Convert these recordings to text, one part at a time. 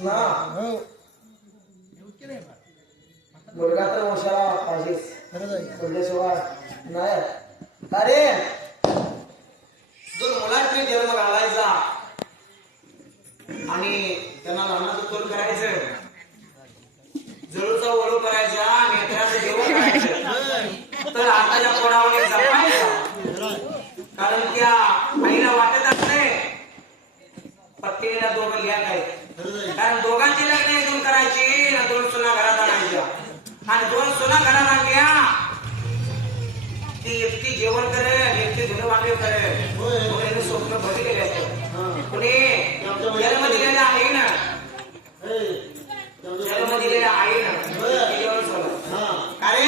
ना मुलगा तर हुशार पाहिजेच सोडल्याशिवाय नाही. अरे दोन मुलांनी जन्म घालायचा आणि त्यांना लहानाचं तोल करायचं, जळूचा वळू करायचा, नेत्राचं जेवण करायचं, तर आताच्या पोरावर जपायचं. कारण त्या आईला वाटतच नाही पत्नीला दोघं घ्या काय, कारण दोघांची लग्न एकदम करायची ना, दोन सुना घरात आणायच्या आणि दोन सुना घरात आणल्या ती एकटी जेवण करेल, एकटी धुणं भांडे करेल, स्वप्न भरी गेले असतं. कुणी जन्म दिलेल्या आईनं जन्म दिलेल्या आईनं अरे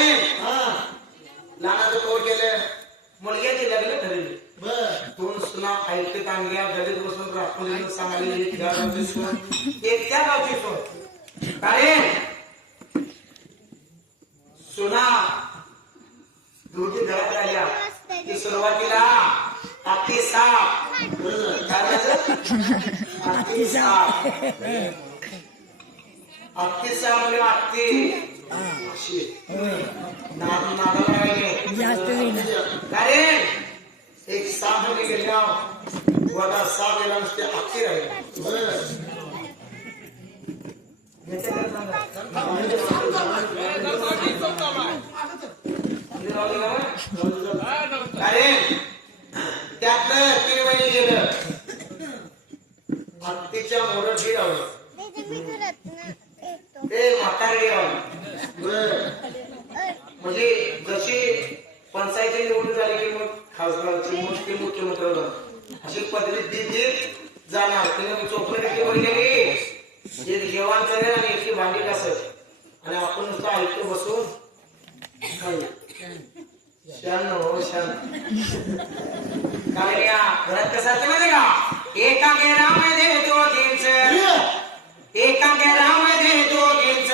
लहानाचं तोड केलं, मुलग्याचे लग्न ठरले, दोन सुना ऐकत आणल्या, गडीत बसून राखून सांगायला एकट्या गावची सोड. कारण सुना दोघी घरात राहिल्या की सुरुवातीला आत्ती साप म्हणजे आत्ती कारण एक साप गेल्या वजा साप गेला नसते आत्ती राहिले. त्यातलं 3 महिने गेलं, हत्तीच्या मोरठी लावलं, ते म्हातारडी लावलं. म्हणजे जशी पंचायती निवडून झाली की मग खासदारची मोठी मुख्यमंत्री अशी पदवी देत जाणार. तिने चोपडी गेली, एक जेवण करेल आणि एकटी भांडी घासत आणि आपण नुसतं ऐकतो बसून शान हो शान. काय घरात कसं असतं माहिती का, एका गेरामध्ये दोघींच, एका गेरामध्ये दोघींच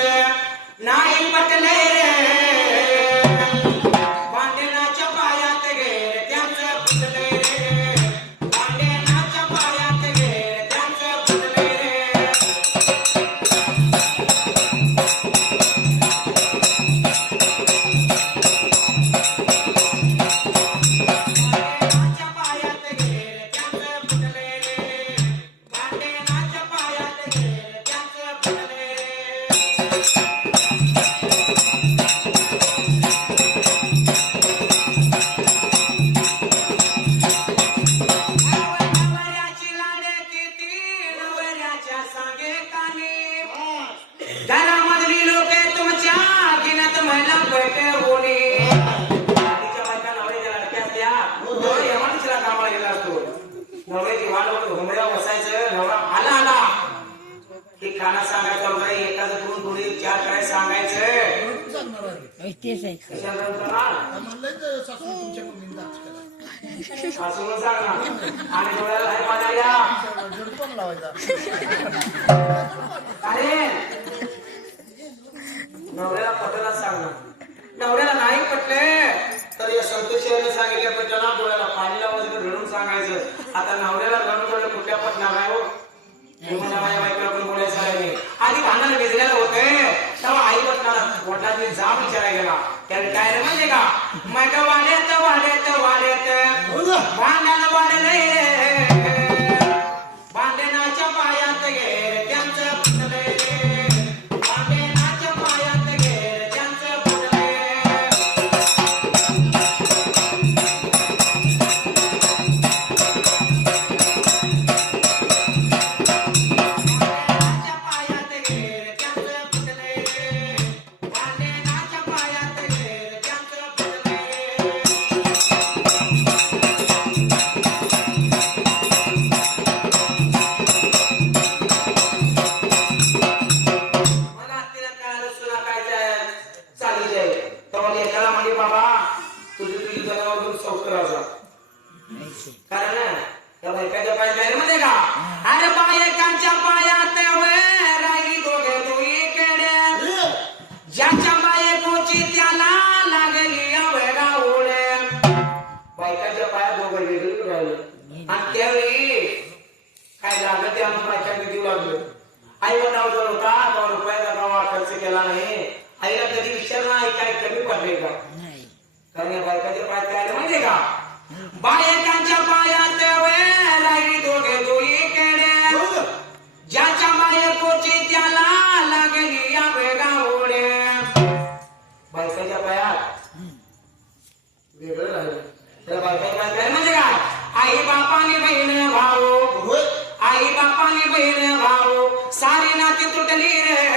नाही पटले रे, भांडणाच्या पायात गेले त्यांचं फुटले रे, भांडणाच्या पायात गेले त्यांचं फुटले रे. घरामधली लोक तुमच्या गिनत महिला बैठे होणे, तिच्या बायका नवऱ्याच्या लडक्या असत्या, नवरा एवढीचला कामाला गेला असतो, नवऱ्याची वाट बघतो, घुमऱ्या बसायचं, नवरा आला आला की खाना सांगायचा वगैरे, एकाच दोन थोडी 4 काय सांगायचं. सासून सांग ना आणि डोळ्याला हाय पाण्याला अरे नवऱ्याला पटला सांग ना, नवऱ्याला नाही पटले तर या संतोषीने सांगितलं पण त्याला डोळ्याला पाणी लावायचं, रडून सांगायचं. आता नवऱ्याला रडून डोळे कुठल्या पटणार आहे हो, मला माझ्या बायकोला पण बोलायचं आहे. आधी भांडण भिजलेलं होते तेव्हा आई पटणारा वडिलांनी जा विचारायला गेला, त्याने काय रे म्हणजे का मग वाढत वाढत वाढत भांडण वाढले, भांडणाच्या पायात गेले त्यांचं फुटले रे, भांडणाच्या पायात गेले त्यांचं फुटले. आईवर नाव जर होता तो रुपयाचा प्रवाह खर्च केला नाही. आईला कधी विचार नाही काय कमी पडले का कारण या बायकाचे पाय काय आले माहितीये का बायकांच्या पायात राहिली दोघे जोडी केडे ज्याच्या बायकोची त्याला लागली या वेगा ओढे. बायकाच्या पायात वेगळं राहिलं त्या बायकाच्या पायात काय म्हणजे काय आई बापाने बहीण भाऊ आई बापाने बहीण भाऊ सारी नाती तुटली रे